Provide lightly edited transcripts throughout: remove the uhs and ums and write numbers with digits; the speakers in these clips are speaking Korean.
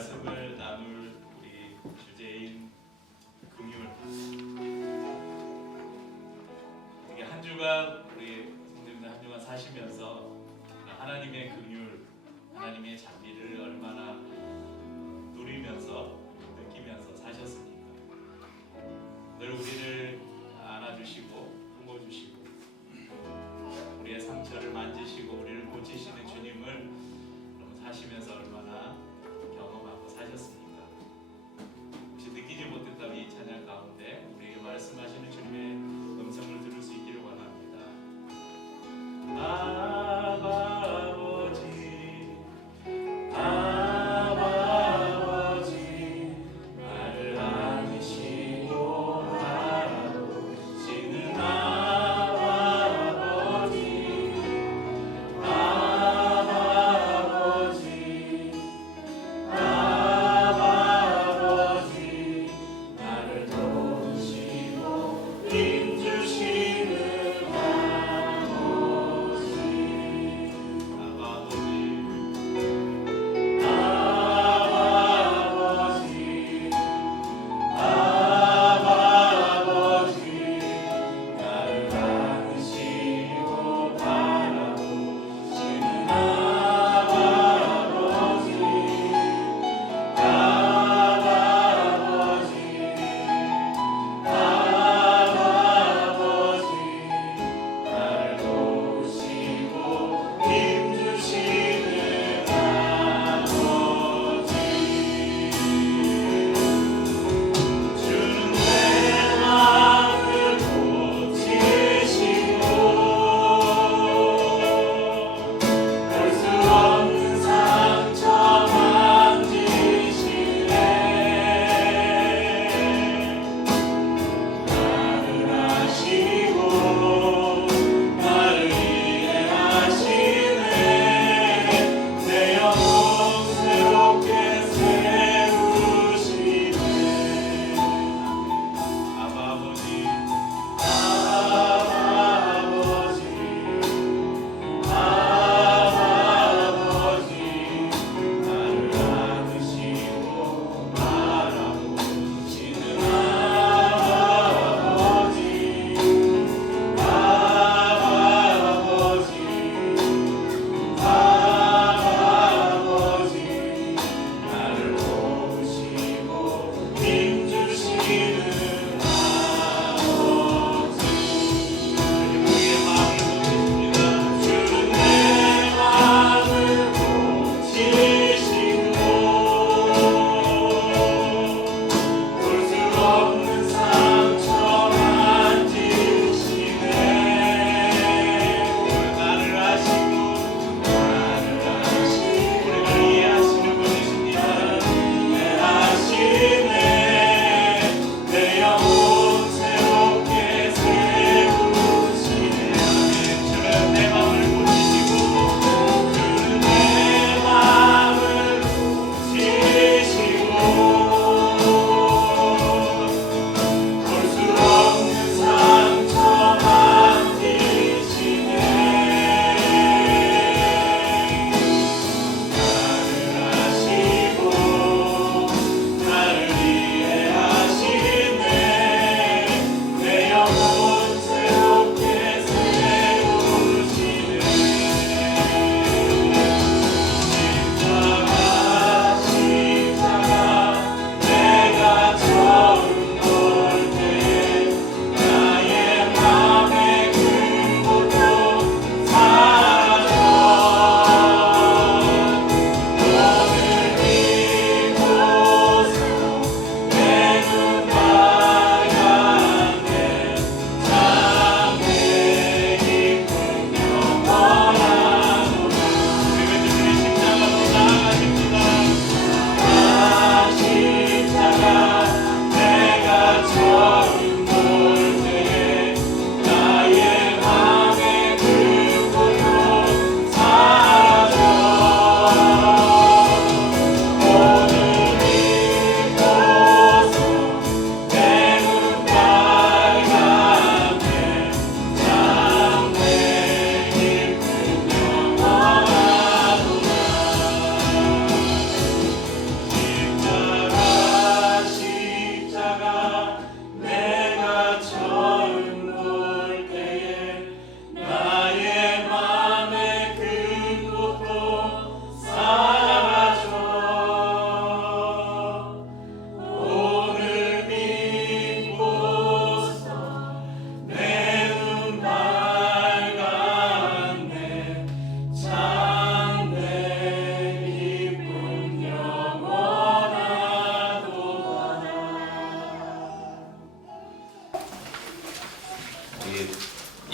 말씀을 나눌 우리 주제인 긍휼. 이게 한 주간 우리 성도님들 한 주간 사시면서 하나님의 긍휼, 하나님의 자비를 얼마나 누리면서 느끼면서 사셨습니까? 늘 우리를 안아주시고 품어주시고 우리의 상처를 만지시고 우리를 고치시는 주님을 사시면서 얼마나 경험하고 사셨습니까? 혹시 느끼지 못했다면 이 찬양 가운데 우리에게 말씀하시는 주님의 음성을 들을 수 있기를 원합니다. 아버지, 아버지, 나를 안으시고 알아보시는 아버지, 아버지,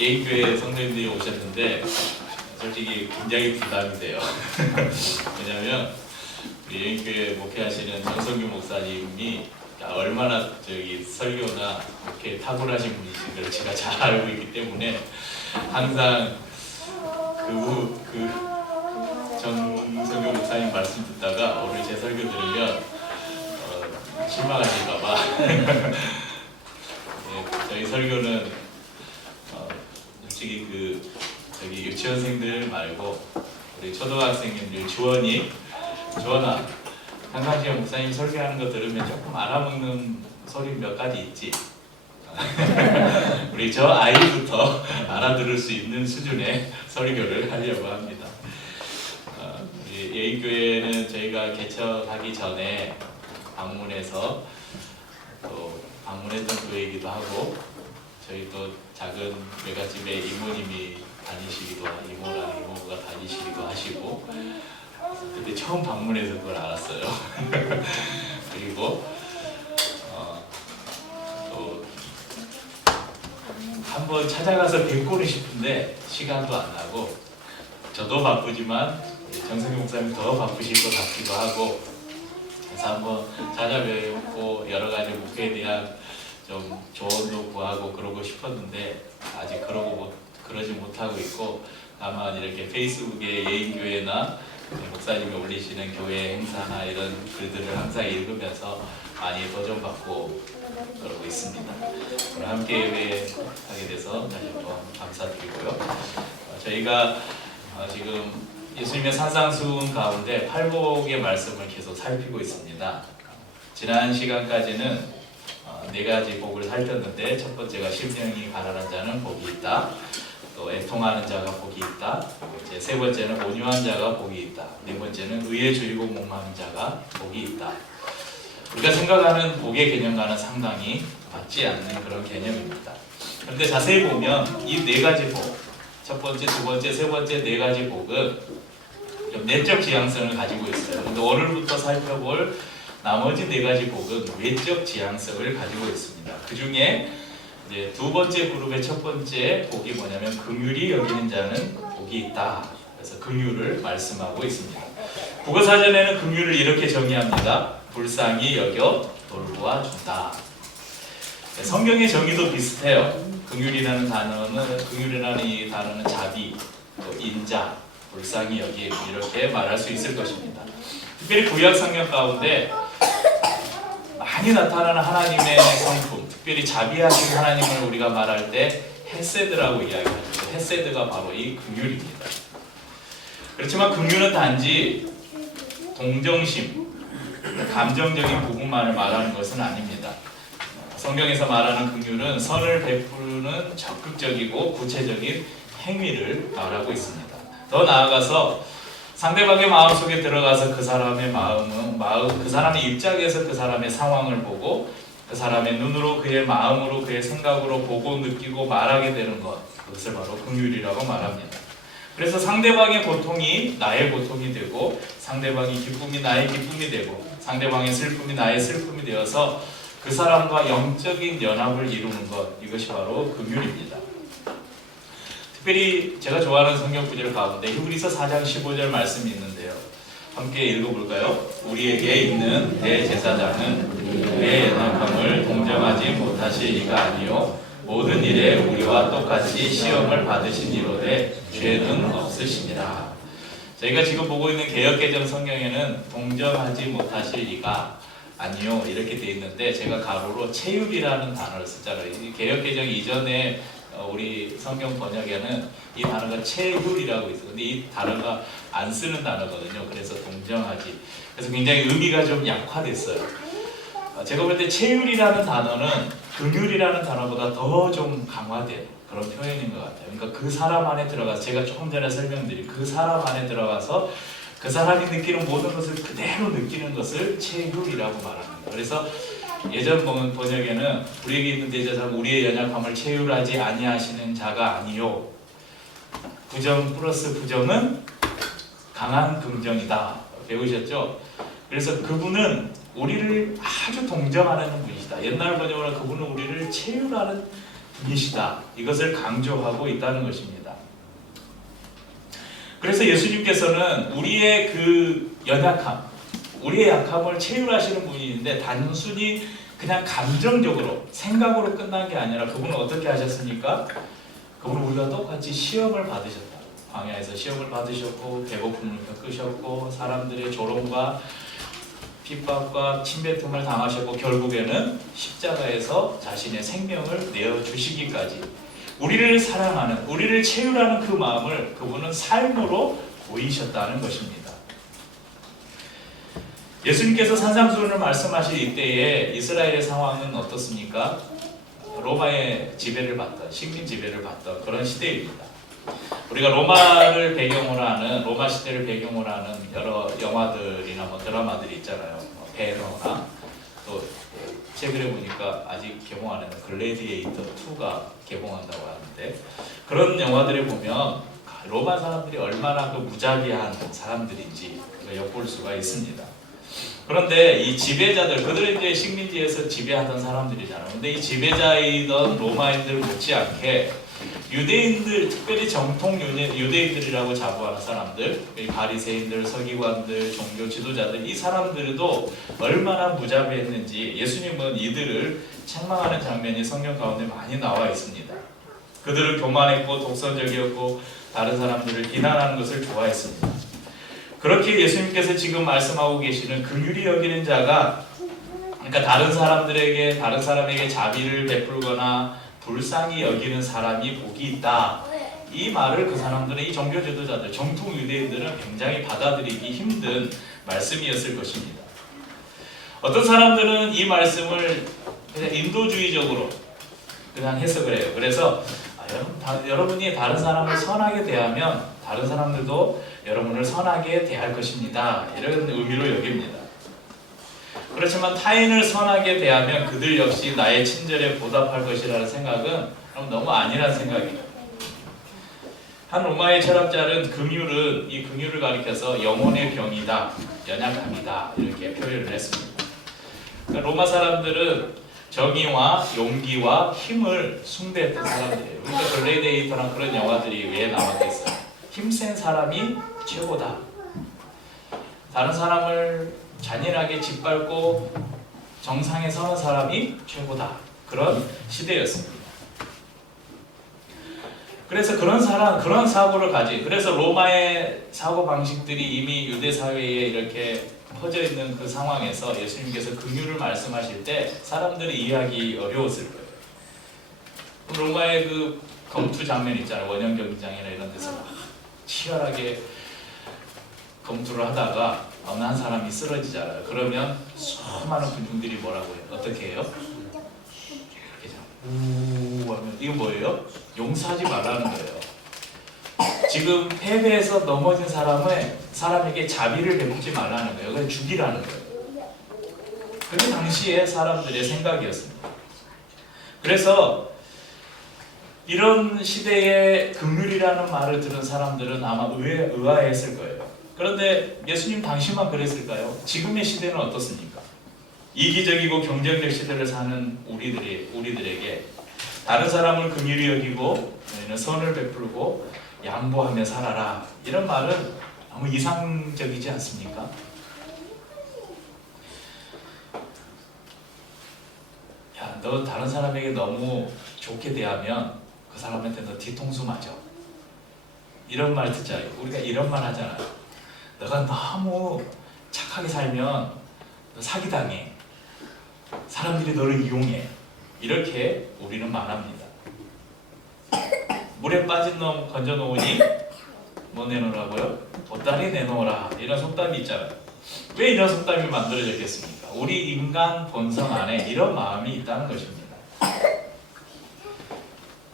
예인교회 성도님들이 오셨는데 솔직히 굉장히 부담이 돼요. 왜냐하면 우리 예인교회 목회하시는 정성규 목사님이 얼마나 설교나 이렇게 탁월하신 분이신지를 제가 잘 알고 있기 때문에 항상 정성규 목사님 말씀 듣다가 오늘 제 설교 들으면 실망하실까봐 저희 설교는 솔직히 유치원생들 말고 우리 초등학생님들 주원아 평상시에 목사님 설교하는 거 들으면 조금 알아먹는 소리 몇 가지 있지. 우리 저 아이부터 알아들을 수 있는 수준의 설교를 하려고 합니다. 우리 예인교회는 저희가 개척하기 전에 방문해서 또 방문했던 교회이기도 하고 저희 또 작은 외갓집에 이모님이 다니시기도 하고 이모랑 이모부가 다니시기도 하시고 그때 처음 방문해서 그걸 알았어요. 그리고 또 한번 찾아가서 뵙고는 싶은데 시간도 안 나고 저도 바쁘지만 정성규 목사님 더 바쁘실 것 같기도 하고 그래서 한번 찾아뵙고 여러 가지 목회에 대한 좀 조언도 구하고 그러고 싶었는데 아직 그러지 못하고 있고 다만 이렇게 페이스북에 예인교회나 목사님이 올리시는 교회 행사나 이런 글들을 항상 읽으면서 많이 도전받고 그러고 있습니다. 오늘 함께 예배하게 돼서 다시 한번 감사드리고요. 저희가 지금 예수님의 산상수훈 가운데 팔복의 말씀을 계속 살피고 있습니다. 지난 시간까지는 네 가지 복을 살폈는데 첫 번째가 심령이 가난한 자는 복이 있다. 또 애통하는 자가 복이 있다. 이제 세 번째는 온유한 자가 복이 있다. 네 번째는 의에 줄이고 목마른 자가 복이 있다. 우리가 생각하는 복의 개념과는 상당히 맞지 않는 그런 개념입니다. 그런데 자세히 보면 이 네 가지 복, 첫 번째, 두 번째, 세 번째 네 가지 복은 좀 내적 지향성을 가지고 있어요. 그런데 오늘부터 살펴볼 나머지 네 가지 복은 외적 지향성을 가지고 있습니다. 그 중에 이제 두 번째 그룹의 첫 번째 복이 뭐냐면 긍휼히 여기는 자는 복이 있다. 그래서 긍휼을 말씀하고 있습니다. 국어사전에는 긍휼을 이렇게 정의합니다. 불쌍히 여겨 돌보아 준다. 성경의 정의도 비슷해요. 긍휼이라는 이 단어는 자비, 또 인자, 불쌍히 여기 이렇게 말할 수 있을 것입니다. 특별히 구약 성경 가운데 많이 나타나는 하나님의 성품, 특별히 자비하신 하나님을 우리가 말할 때 헤세드라고 이야기하죠. 헤세드가 바로 이 긍휼입니다. 그렇지만 긍휼은 단지 동정심, 감정적인 부분만을 말하는 것은 아닙니다. 성경에서 말하는 긍휼은 선을 베푸는 적극적이고 구체적인 행위를 말하고 있습니다. 더 나아가서 상대방의 마음속에 들어가서 그 사람의 그 사람의 입장에서 그 사람의 상황을 보고 그 사람의 눈으로 그의 마음으로 그의 생각으로 보고 느끼고 말하게 되는 것, 그것을 바로 긍휼이라고 말합니다. 그래서 상대방의 고통이 나의 고통이 되고 상대방의 기쁨이 나의 기쁨이 되고 상대방의 슬픔이 나의 슬픔이 되어서 그 사람과 영적인 연합을 이루는 것, 이것이 바로 긍휼입니다. 특별히 제가 좋아하는 성경 구절 가운데 히브리서 4장 15절 말씀이 있는데요. 함께 읽어볼까요? 우리에게 있는 대제사장은 우리의 연약함을 동정하지 못하실 이가 아니요 모든 일에 우리와 똑같이 시험을 받으신 이로되 죄는 없으시니라. 저희가 지금 보고 있는 개역개정 성경에는 동정하지 못하실 이가 아니요 이렇게 돼 있는데 제가 가로로 체육이라는 단어를 쓰잖아요. 개역개정 이전에 우리 성경 번역에는 이 단어가 체휼이라고 있어요. 근데 이 단어가 안 쓰는 단어거든요. 그래서 동정하지. 그래서 굉장히 의미가 좀 약화됐어요. 제가 볼 때 체휼이라는 단어는 긍휼이라는 단어보다 더 좀 강화된 그런 표현인 것 같아요. 그러니까 그 사람 안에 들어가서 제가 조금 전에 설명드린 그 사람 안에 들어가서 그 사람이 느끼는 모든 것을 그대로 느끼는 것을 체휼이라고 말합니다. 그래서 예전 번역에는 우리에게 있는 대제사장 우리의 연약함을 체휼하지 아니하시는 자가 아니요 부정 플러스 부정은 강한 긍정이다. 배우셨죠? 그래서 그분은 우리를 아주 동정하는 분이시다. 옛날 번역으로 그분은 우리를 체휼하는 분이시다. 이것을 강조하고 있다는 것입니다. 그래서 예수님께서는 우리의 그 연약함, 우리의 약함을 체휼하시는 분이신데 단순히 그냥 감정적으로 생각으로 끝난 게 아니라 그분은 어떻게 하셨습니까? 그분은 우리가 똑같이 시험을 받으셨다. 광야에서 시험을 받으셨고 배고픔을 겪으셨고 사람들의 조롱과 핍박과 침뱉음을 당하셨고 결국에는 십자가에서 자신의 생명을 내어주시기까지 우리를 사랑하는, 우리를 체휼하는 그 마음을 그분은 삶으로 보이셨다는 것입니다. 예수님께서 산상수훈을 말씀하실 이때에 이스라엘의 상황은 어떻습니까? 로마의 지배를 받던, 식민 지배를 받던 그런 시대입니다. 우리가 로마를 배경으로 하는, 로마 시대를 배경으로 하는 여러 영화들이나 뭐 드라마들이 있잖아요. 베너나 또 최근에 보니까 아직 개봉 안 했는 글래디에이터 2가 개봉한다고 하는데 그런 영화들을 보면 로마 사람들이 얼마나 그 무자비한 사람들인지 엿볼 수가 있습니다. 그런데 이 지배자들, 그들은 이제 식민지에서 지배하던 사람들이잖아요. 근데 이 지배자이던 로마인들 못지않게 유대인들, 특별히 정통 유대인들이라고 자부하는 사람들, 바리새인들, 서기관들, 종교 지도자들, 이 사람들도 얼마나 무자비했는지 예수님은 이들을 책망하는 장면이 성경 가운데 많이 나와 있습니다. 그들은 교만했고 독선적이었고 다른 사람들을 비난하는 것을 좋아했습니다. 그렇게 예수님께서 지금 말씀하고 계시는 긍휼히 여기는 자가, 그러니까 다른 사람에게 자비를 베풀거나 불쌍히 여기는 사람이 복이 있다. 이 말을 그 사람들은, 이 종교 지도자들, 정통 유대인들은 굉장히 받아들이기 힘든 말씀이었을 것입니다. 어떤 사람들은 이 말씀을 그냥 인도주의적으로 그냥 해석을 해요. 그래서 여러분이 다른 사람을 선하게 대하면 다른 사람들도 여러분을 선하게 대할 것입니다. 이런 의미로 여깁니다. 그렇지만 타인을 선하게 대하면 그들 역시 나의 친절에 보답할 것이라는 생각은 너무 아니라는 생각이에요. 한 로마의 철학자는 긍휼은, 이 긍휼을 가리켜서 영혼의 병이다, 연약함이다 이렇게 표현을 했습니다. 그러니까 로마 사람들은 정의와 용기와 힘을 숭배했던 사람들이에요. 그러니까 글래디에이터랑 그런 영화들이 왜 나왔겠어요? 힘센 사람이 최고다. 다른 사람을 잔인하게 짓밟고 정상에 서는 사람이 최고다. 그런 시대였습니다. 그래서 그런 사고를 가진, 그래서 로마의 사고 방식들이 이미 유대 사회에 이렇게 퍼져 있는 그 상황에서 예수님께서 긍휼을 말씀하실 때 사람들이 이해하기 어려웠을 거예요. 로마의 그 검투 장면 있잖아요. 원형 경기장이나 이런 데서 치열하게 검투를 하다가 어느 한 사람이 쓰러지잖아요. 그러면 수많은 군중들이 뭐라고 해요? 어떻게 해요? 이렇게 우 하면 이거 뭐예요? 용서하지 말라는 거예요. 지금 패배해서 넘어진 사람에게 자비를 베풀지 말라는 거예요. 그냥 죽이라는 거예요. 그게 당시에 사람들의 생각이었습니다. 그래서 이런 시대에 긍휼이라는 말을 들은 사람들은 아마 의아했을 거예요. 그런데 예수님 당시만 그랬을까요? 지금의 시대는 어떻습니까? 이기적이고 경쟁적 시대를 사는 우리들에게 다른 사람을 긍휼히 여기고 너희는 선을 베풀고 양보하며 살아라, 이런 말은 너무 이상적이지 않습니까? 야, 너 다른 사람에게 너무 좋게 대하면 그 사람한테 너 뒤통수 맞아. 이런 말 듣잖아요. 우리가 이런 말 하잖아요. 너가 너무 착하게 살면 너 사기당해. 사람들이 너를 이용해. 이렇게 우리는 말합니다. 물에 빠진 놈 건져놓으니 뭐 내놓으라고요? 보따리 내놓으라. 이런 속담이 있잖아요. 왜 이런 속담이 만들어졌겠습니까? 우리 인간 본성 안에 이런 마음이 있다는 것입니다.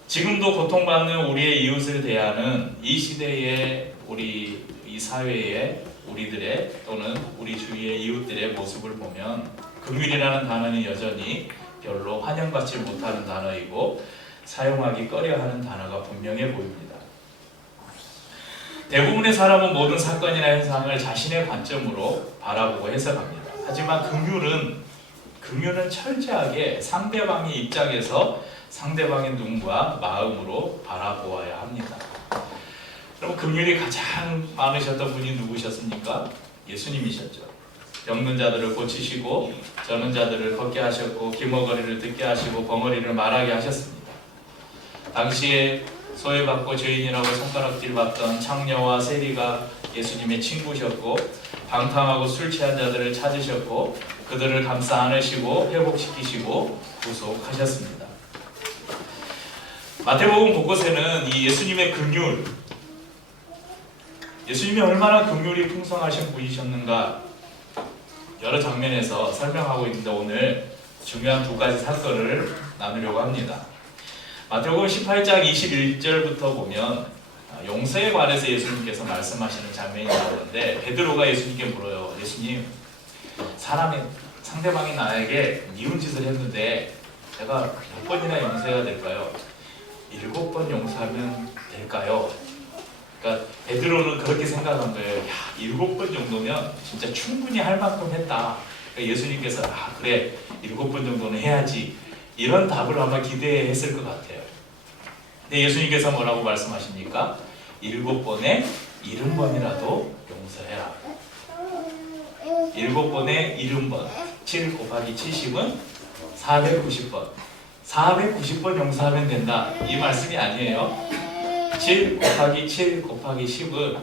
지금도 고통받는 우리의 이웃을 대하는 이 시대의 이 사회의 우리들의 또는 우리 주위의 이웃들의 모습을 보면 긍휼이라는 단어는 여전히 별로 환영받지 못하는 단어이고 사용하기 꺼려하는 단어가 분명해 보입니다. 대부분의 사람은 모든 사건이나 현상을 자신의 관점으로 바라보고 해석합니다. 하지만 긍휼은 철저하게 상대방의 입장에서 상대방의 눈과 마음으로 바라보아야 합니다. 그럼 긍휼이 가장 많으셨던 분이 누구셨습니까? 예수님이셨죠. 병든 자들을 고치시고 저는 자들을 걷게 하셨고 기머거리를 듣게 하시고 벙어리를 말하게 하셨습니다. 당시에 소외받고 죄인이라고 손가락질 받던 창녀와 세리가 예수님의 친구셨고 방탕하고 술 취한 자들을 찾으셨고 그들을 감싸 안으시고 회복시키시고 구속하셨습니다. 마태복음 곳곳에는 이 예수님의 긍휼, 예수님이 얼마나 긍휼이 풍성하신 분이셨는가 여러 장면에서 설명하고 있는데 오늘 중요한 두 가지 사건을 나누려고 합니다. 마태복음 18장 21절부터 보면 용서에 관해서 예수님께서 말씀하시는 장면이 나오는데 베드로가 예수님께 물어요. 예수님, 상대방이 나에게 미운 짓을 했는데 제가 몇 번이나 용서해야 될까요? 7번 용서하면 될까요? 그러니까 베드로는 그렇게 생각한 거예요. 야, 7번 정도면 진짜 충분히 할 만큼 했다. 그러니까 예수님께서 그래 7번 정도는 해야지 이런 답을 아마 기대했을 것 같아요. 근데 예수님께서 뭐라고 말씀하십니까? 7번에 70번이라도 용서해라. 7번에 70번 7 곱하기 70은 490번 490번 용서하면 된다 이 말씀이 아니에요. 7 곱하기 7 곱하기 10은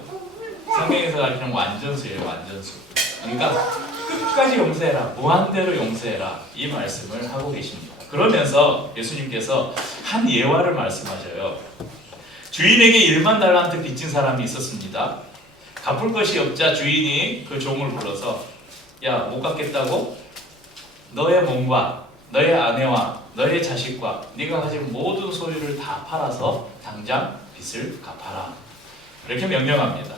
성경에서 가르치는 완전수예요. 완전수. 그러니까 끝까지 용서해라. 무한대로 용서해라. 이 말씀을 하고 계십니다. 그러면서 예수님께서 한 예화를 말씀하셔요. 주인에게 1만 달란트 빚진 사람이 있었습니다. 갚을 것이 없자 주인이 그 종을 불러서 야, 못 갚겠다고? 너의 몸과 너의 아내와 너의 자식과 네가 가진 모든 소유를 다 팔아서 당장 빚을 갚아라. 이렇게 명령합니다.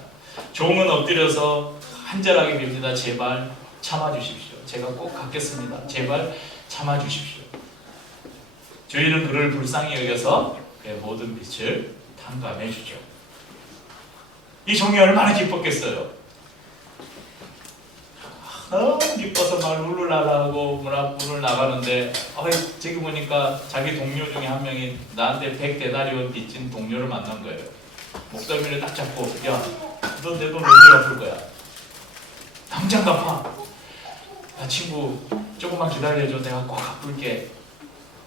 종은 엎드려서 간절하게 빕니다. 제발 참아주십시오. 제가 꼭 갚겠습니다. 제발 참아주십시오. 주인은 그를 불쌍히 여겨서 그의 모든 빚을 탕감해 주죠. 이 종이 얼마나 기뻤겠어요. 너무 기뻐서 막 룰루랄라하고 문을 나가는데 저기 보니까 자기 동료 중에 한 명이 나한테 100데나리온 빚진 동료를 만난 거예요. 목덜미를 딱 잡고 야, 너 내 돈 언제 갚을 거야? 당장 갚아. 야 친구 조금만 기다려줘. 내가 꼭 갚을게.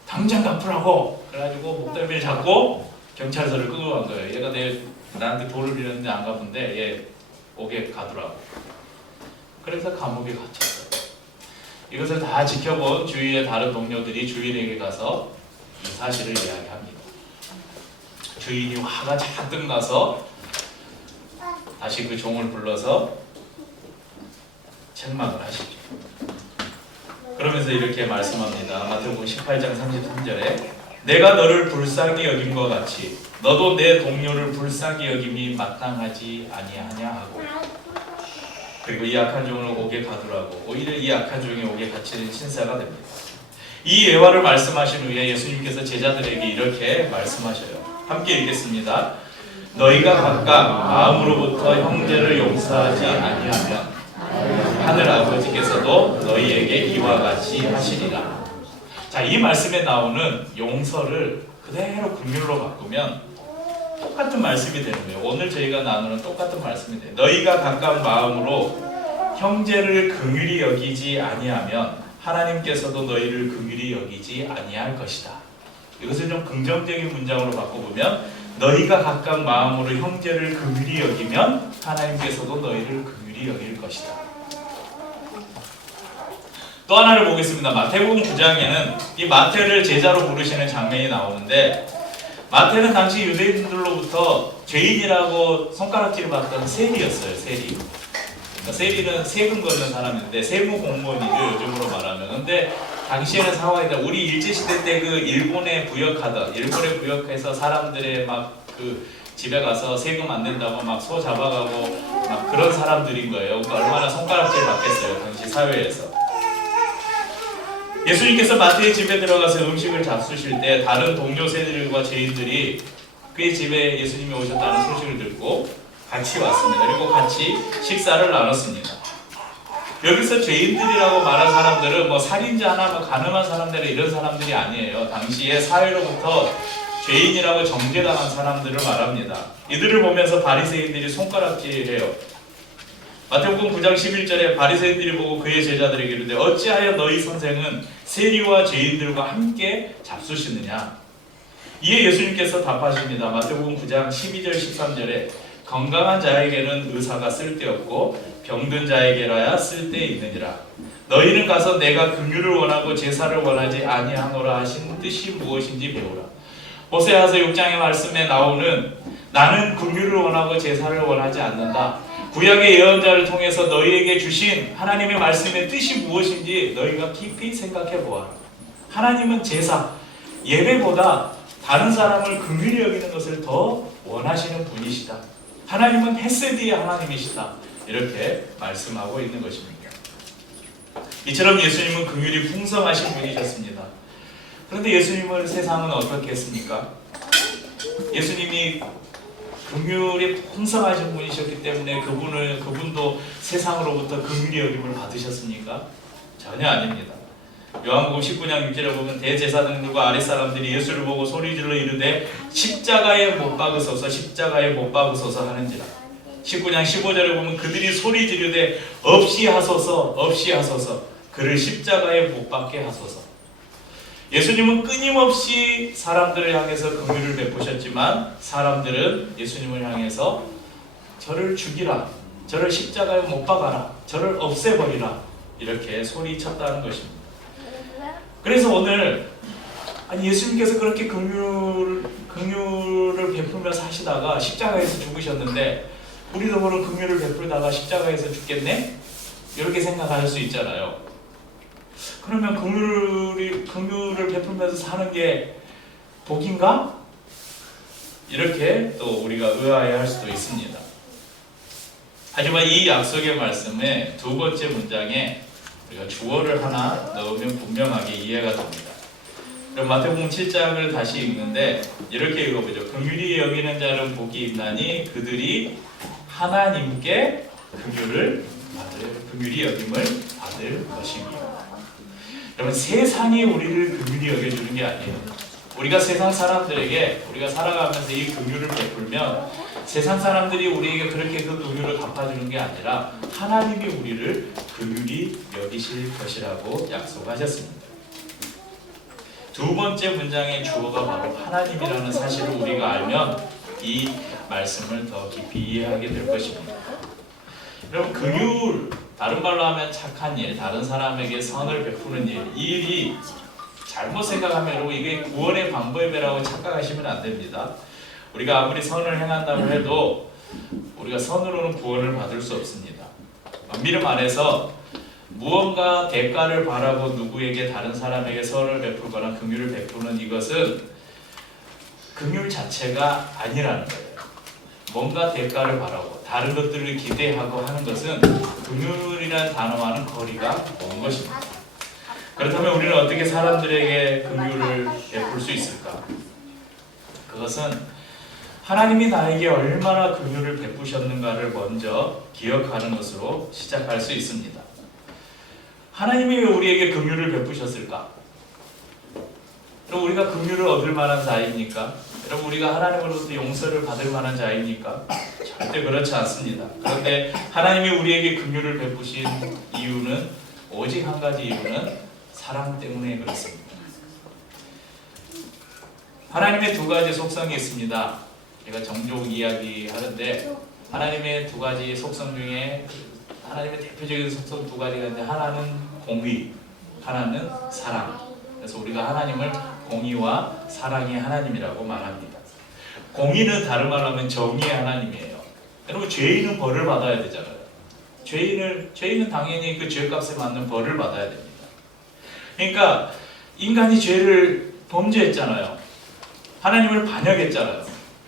당장 갚으라고. 그래가지고 목덜미를 잡고 경찰서를 끌고 간 거예요. 얘가 나한테 돈을 빌렸는데 안 갚은데 얘 옥에 가두라고. 그래서 감옥에 갇혔어요. 이것을 다 지켜본 주위의 다른 동료들이 주인에게 가서 이 사실을 이야기합니다. 주인이 화가 잔뜩 나서 다시 그 종을 불러서 책망을 하시죠. 그러면서 이렇게 말씀합니다. 마태복음 18장 33절에 내가 너를 불쌍히 여김과 같이 너도 내 동료를 불쌍히 여김이 마땅하지 아니하냐 하고 그리고 이 악한 종을 옥에 가두라고 오히려 이 악한 종이 옥에 갇히는 신사가 됩니다. 이 예화를 말씀하신 후에 예수님께서 제자들에게 이렇게 말씀하셔요. 함께 읽겠습니다. 너희가 각각 마음으로부터 형제를 용서하지 아니하면 하늘 아버지께서도 너희에게 이와 같이 하시리라. 자, 이 말씀에 나오는 용서를 그대로 긍휼로 바꾸면 똑같은 말씀이 되는 거예요. 오늘 저희가 나누는 똑같은 말씀이 돼요. 너희가 각각 마음으로 형제를 긍휼히 여기지 아니하면 하나님께서도 너희를 긍휼히 여기지 아니할 것이다. 이것을 좀 긍정적인 문장으로 바꿔보면 너희가 각각 마음으로 형제를 긍휼히 여기면 하나님께서도 너희를 긍휼히 여길 것이다. 또 하나를 보겠습니다. 마태복음 9장에는 이 마태를 제자로 부르시는 장면이 나오는데 마태는 당시 유대인들로부터 죄인이라고 손가락질을 받던 세리였어요. 세리. 그러니까 세리는 세금 걷는 사람인데 세무 공무원이죠. 요즘으로 말하면. 근데 당시에는 상황이 우리 일제시대 때 그 일본에 부역해서 사람들의 막 그 집에 가서 세금 안 낸다고 막 소 잡아가고 막 그런 사람들인 거예요. 그러니까 얼마나 손가락질 받겠어요. 당시 사회에서. 예수님께서 마태의 집에 들어가서 음식을 잡수실 때 다른 동료 세리들과 죄인들이 그의 집에 예수님이 오셨다는 소식을 듣고 같이 왔습니다. 그리고 같이 식사를 나눴습니다. 여기서 죄인들이라고 말한 사람들은 뭐 살인자나 뭐 가늠한 사람들 이런 사람들이 아니에요. 당시에 사회로부터 죄인이라고 정죄당한 사람들을 말합니다. 이들을 보면서 바리새인들이 손가락질해요. 마태복음 9장 11절에 바리새인들이 보고 그의 제자들에게 이르되 어찌하여 너희 선생은 세리와 죄인들과 함께 잡수시느냐. 이에 예수님께서 답하십니다. 마태복음 9장 12절 13절에 건강한 자에게는 의사가 쓸데없고 병든 자에게라야 쓸데있느니라. 너희는 가서 내가 긍휼을 원하고 제사를 원하지 아니하노라 하신 뜻이 무엇인지 배우라. 호세아서 6장의 말씀에 나오는 나는 긍휼을 원하고 제사를 원하지 않는다. 구약의 예언자를 통해서 너희에게 주신 하나님의 말씀의 뜻이 무엇인지 너희가 깊이 생각해 보아라. 하나님은 제사, 예배보다 다른 사람을 긍휼히 여기는 것을 더 원하시는 분이시다. 하나님은 헤세드의 하나님이시다. 이렇게 말씀하고 있는 것입니다. 이처럼 예수님은 긍휼이 풍성하신 분이셨습니다. 그런데 예수님을 세상은 어떻게 했습니까? 예수님이 긍휼이 풍성하신 분이셨기 때문에 그분도 세상으로부터 긍휼히 여김을 받으셨습니까? 전혀 아닙니다. 요한복음 19장 6절에 보면 대제사장들과 아랫사람들이 예수를 보고 소리질러 이르되 십자가에 못 박으소서 십자가에 못 박으소서 하는지라. 19장 15절에 보면 그들이 소리 지르되 없이 하소서 그를 십자가에 못 박게 하소서. 예수님은 끊임없이 사람들을 향해서 긍휼을 베푸셨지만 사람들은 예수님을 향해서 저를 죽이라, 저를 십자가에 못 박아라, 저를 없애버리라 이렇게 소리쳤다는 것입니다. 그래서 오늘 예수님께서 그렇게 긍휼을 베풀면서 하시다가 십자가에서 죽으셨는데 우리도 그런 긍휼을 베풀다가 십자가에서 죽겠네? 이렇게 생각할 수 있잖아요. 그러면 긍휼을 베풀면서 사는 게 복인가? 이렇게 또 우리가 의아해할 수도 있습니다. 하지만 이 약속의 말씀의 두 번째 문장에 우리가 주어를 하나 넣으면 분명하게 이해가 됩니다. 그럼 마태복음 7장을 다시 읽는데 이렇게 읽어보죠. 긍휼히 여기는 자는 복이 있나니 그들이 하나님께 긍휼히 여김을 받을 것입니다. 여러분, 세상이 우리를 긍휼히 여겨주는 게 아니에요. 우리가 세상 사람들에게 우리가 살아가면서 이 긍휼을 베풀면 세상 사람들이 우리에게 그렇게 그 긍휼을 갚아주는 게 아니라 하나님이 우리를 긍휼히 여기실 것이라고 약속하셨습니다. 두 번째 문장의 주어가 바로 하나님이라는 사실을 우리가 알면 이 말씀을 더 깊이 이해하게 될 것입니다. 여러분, 긍휼, 다른 말로 하면 착한 일, 다른 사람에게 선을 베푸는 일, 이 일이 잘못 생각하면 여러분 이게 구원의 방법이라고 착각하시면 안 됩니다. 우리가 아무리 선을 행한다고 해도 우리가 선으로는 구원을 받을 수 없습니다. 엄밀히 말해서 무언가 대가를 바라고 누구에게 다른 사람에게 선을 베풀거나 긍휼을 베푸는 이것은 긍휼 자체가 아니라는 거예요. 뭔가 대가를 바라고 다른 것들을 기대하고 하는 것은 긍휼이라는 단어와는 거리가 먼 것입니다. 그렇다면 우리는 어떻게 사람들에게 긍휼을 베풀 수 있을까? 그것은 하나님이 나에게 얼마나 긍휼을 베푸셨는가를 먼저 기억하는 것으로 시작할 수 있습니다. 하나님이 왜 우리에게 긍휼을 베푸셨을까? 여러분, 우리가 긍휼을 얻을 만한 자입니까? 여러분, 우리가 하나님으로부터 용서를 받을 만한 자입니까? 절대 그렇지 않습니다. 그런데 하나님이 우리에게 긍휼을 베푸신 이유는 오직 한 가지 이유는 사랑 때문에 그렇습니다. 하나님의 두 가지 속성이 있습니다. 제가 종종 이야기하는데 하나님의 두 가지 속성 중에 하나님의 대표적인 속성 두 가지가 있는데 하나는 공의, 하나는 사랑. 그래서 우리가 하나님을 공의와 사랑의 하나님이라고 말합니다. 공의는 다른 말로 하면 정의의 하나님이에요. 여러분, 죄인은 벌을 받아야 되잖아요. 죄인은 당연히 그 죄값에 맞는 벌을 받아야 됩니다. 그러니까 인간이 죄를 범죄했잖아요. 하나님을 반역했잖아요.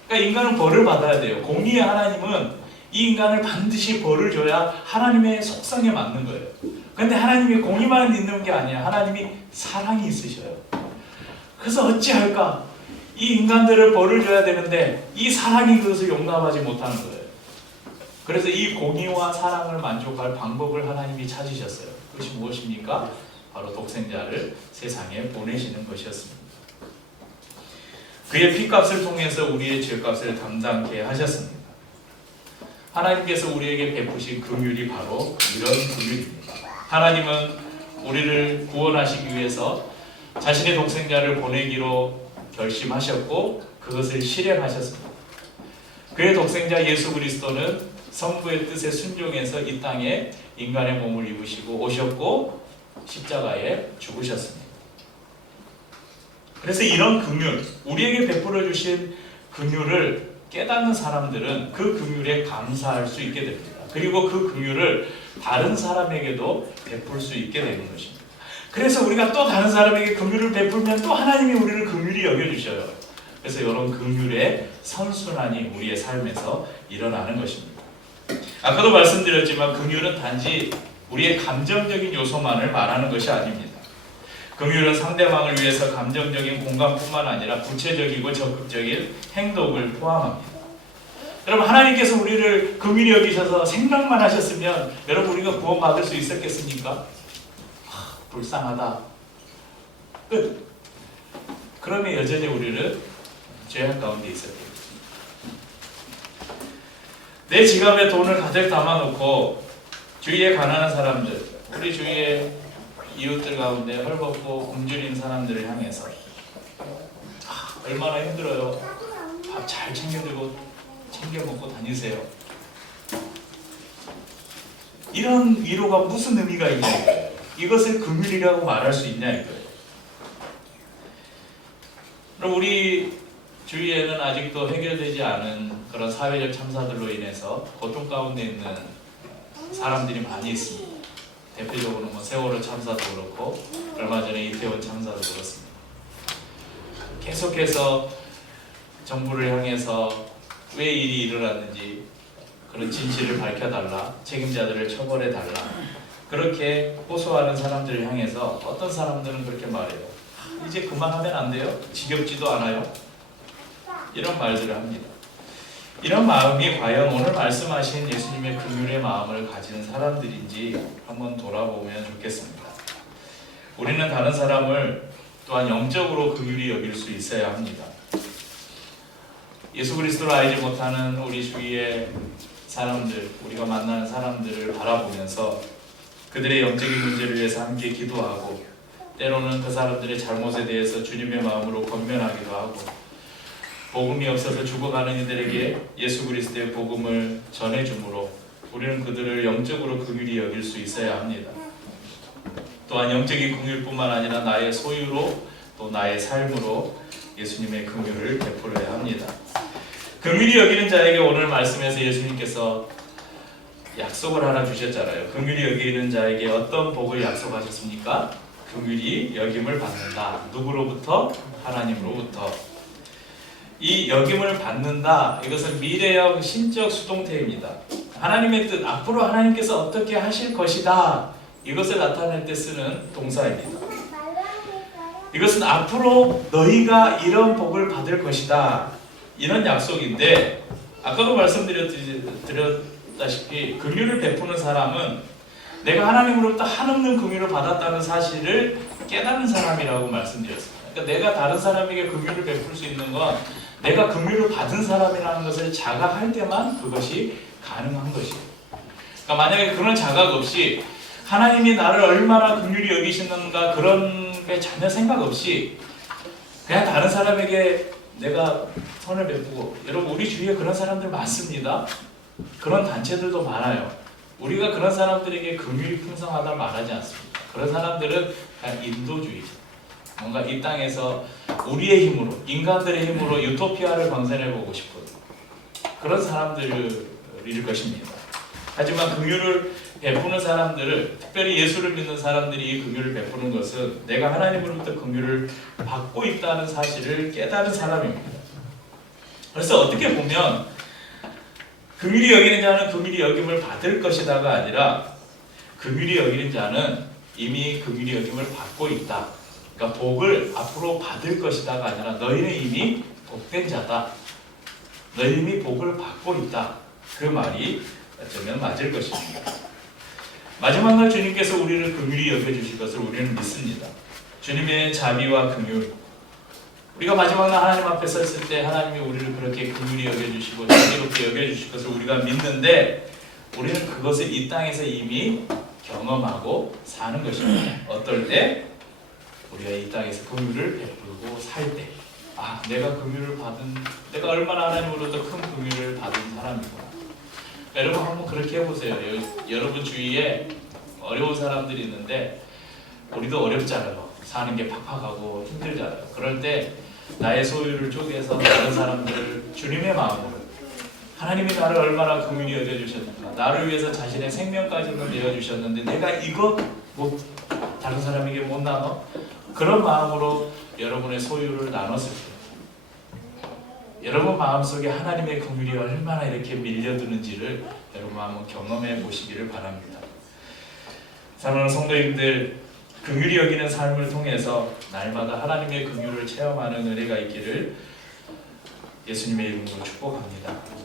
그러니까 인간은 벌을 받아야 돼요. 공의의 하나님은 이 인간을 반드시 벌을 줘야 하나님의 속성에 맞는 거예요. 그런데 하나님이 공의만 있는 게 아니에요. 하나님이 사랑이 있으셔요. 그래서 어찌할까? 이 인간들을 벌을 줘야 되는데 이 사랑이 그것을 용납하지 못하는 거예요. 그래서 이 공의와 사랑을 만족할 방법을 하나님이 찾으셨어요. 그것이 무엇입니까? 바로 독생자를 세상에 보내시는 것이었습니다. 그의 피값을 통해서 우리의 죄값을 담당케 하셨습니다. 하나님께서 우리에게 베푸신 긍휼이 바로 이런 긍휼입니다. 하나님은 우리를 구원하시기 위해서 자신의 독생자를 보내기로 결심하셨고 그것을 실행하셨습니다. 그의 독생자 예수 그리스도는 성부의 뜻에 순종해서 이 땅에 인간의 몸을 입으시고 오셨고 십자가에 죽으셨습니다. 그래서 이런 긍휼, 우리에게 베풀어 주신 긍휼을 깨닫는 사람들은 그 긍휼에 감사할 수 있게 됩니다. 그리고 그 긍휼을 다른 사람에게도 베풀 수 있게 되는 것입니다. 그래서 우리가 또 다른 사람에게 긍휼을 베풀면 또 하나님이 우리를 긍휼히 여겨주셔요. 그래서 이런 긍휼의 선순환이 우리의 삶에서 일어나는 것입니다. 아까도 말씀드렸지만 긍휼은 단지 우리의 감정적인 요소만을 말하는 것이 아닙니다. 긍휼은 상대방을 위해서 감정적인 공감뿐만 아니라 구체적이고 적극적인 행동을 포함합니다. 여러분, 하나님께서 우리를 긍휼히 여기셔서 생각만 하셨으면 여러분 우리가 구원받을 수 있었겠습니까? 불쌍하다. 끝. 그러면 여전히 우리는 죄악 가운데 있었겠죠. 내 지갑에 돈을 가득 담아놓고 주위에 가난한 사람들, 우리 주위에 이웃들 가운데 헐벗고 굶주린 사람들을 향해서 얼마나 힘들어요. 밥 잘 챙겨 먹고 다니세요. 이런 위로가 무슨 의미가 있냐 이거예요. 이것을 긍휼이라고 말할 수 있냐 이거예요. 그럼 우리 주위에는 아직도 해결되지 않은 그런 사회적 참사들로 인해서 고통 가운데 있는 사람들이 많이 있습니다. 대표적으로 세월호 참사도 그렇고 얼마 전에 이태원 참사도 그렇습니다. 계속해서 정부를 향해서 왜 일이 일어났는지 그런 진실을 밝혀달라, 책임자들을 처벌해달라, 그렇게 호소하는 사람들을 향해서 어떤 사람들은 그렇게 말해요. 이제 그만하면 안 돼요? 지겹지도 않아요? 이런 말들을 합니다. 이런 마음이 과연 오늘 말씀하신 예수님의 긍휼의 마음을 가진 사람들인지 한번 돌아보면 좋겠습니다. 우리는 다른 사람을 또한 영적으로 긍휼히 여길 수 있어야 합니다. 예수 그리스도를 알지 못하는 우리 주위의 사람들, 우리가 만나는 사람들을 바라보면서 그들의 영적인 문제를 위해서 함께 기도하고 때로는 그 사람들의 잘못에 대해서 주님의 마음으로 권면하기도 하고 복음이 없어서 죽어가는 이들에게 예수 그리스도의 복음을 전해주므로 우리는 그들을 영적으로 긍휼히 여길 수 있어야 합니다. 또한 영적인 긍휼뿐만 아니라 나의 소유로 또 나의 삶으로 예수님의 긍휼을 베풀어야 합니다. 긍휼히 여기는 자에게 오늘 말씀에서 예수님께서 약속을 하나 주셨잖아요. 긍휼히 여기는 자에게 어떤 복을 약속하셨습니까? 긍휼히 여김을 받는다. 누구로부터? 하나님으로부터. 이 여김을 받는다, 이것은 미래형 신적 수동태입니다. 하나님의 뜻, 앞으로 하나님께서 어떻게 하실 것이다, 이것을 나타낼 때 쓰는 동사입니다. 이것은 앞으로 너희가 이런 복을 받을 것이다, 이런 약속인데, 아까도 말씀드렸다시피 긍휼을 베푸는 사람은 내가 하나님으로부터 한없는 긍휼을 받았다는 사실을 깨닫는 사람이라고 말씀드렸습니다. 그러니까 내가 다른 사람에게 긍휼을 베풀 수 있는 건 내가 긍휼을 받은 사람이라는 것을 자각할 때만 그것이 가능한 것이에요. 그러니까 만약에 그런 자각 없이 하나님이 나를 얼마나 긍휼히 여기시는가 그런 게 전혀 생각 없이 그냥 다른 사람에게 내가 선을 베푸고, 여러분 우리 주위에 그런 사람들 많습니다. 그런 단체들도 많아요. 우리가 그런 사람들에게 긍휼이 풍성하다 말하지 않습니다. 그런 사람들은 그냥 인도주의죠. 뭔가 이 땅에서 우리의 힘으로, 인간들의 힘으로 유토피아를 건설해보고 싶은 그런 사람들일 것입니다. 하지만 긍휼을 베푸는 사람들을, 특별히 예수를 믿는 사람들이 이 긍휼을 베푸는 것은 내가 하나님으로부터 긍휼을 받고 있다는 사실을 깨달은 사람입니다. 그래서 어떻게 보면 긍휼히 여기는 자는 긍휼히 여김을 받을 것이다가 아니라 긍휼히 여기는 자는 이미 긍휼히 여김을 받고 있다. 그러니까 복을 앞으로 받을 것이다가 아니라 너희는 이미 복된 자다. 너희는 이미 복을 받고 있다. 그 말이 어쩌면 맞을 것입니다. 마지막 날 주님께서 우리를 긍휼히 여겨주실 것을 우리는 믿습니다. 주님의 자비와 긍휼, 우리가 마지막 날 하나님 앞에 섰을 때 하나님이 우리를 그렇게 긍휼히 여겨주시고 자비롭게 여겨주실 것을 우리가 믿는데, 우리는 그것을 이 땅에서 이미 경험하고 사는 것입니다. 어떨 때? 우리가 이 땅에서 긍휼을 베풀고 살 때, 아, 내가 얼마나 하나님으로부터 큰 긍휼을 받은 사람이구나. 여러분 한번 그렇게 해보세요. 여러분 주위에 어려운 사람들이 있는데, 우리도 어렵잖아요. 사는 게 팍팍하고 힘들잖아요. 그럴 때 나의 소유를 쪼개서 다른 사람들을 주님의 마음으로, 하나님이 나를 얼마나 긍휼히 여겨주셨는가, 나를 위해서 자신의 생명까지도 내어주셨는데 내가 이거 다른 사람에게 못 나눠? 그런 마음으로 여러분의 소유를 나눴을 때 여러분 마음속에 하나님의 긍휼이 얼마나 이렇게 밀려드는지를 여러분 한번 경험해 보시기를 바랍니다. 사랑하는 성도님들, 긍휼히 여기는 삶을 통해서 날마다 하나님의 긍휼을 체험하는 은혜가 있기를 예수님의 이름으로 축복합니다.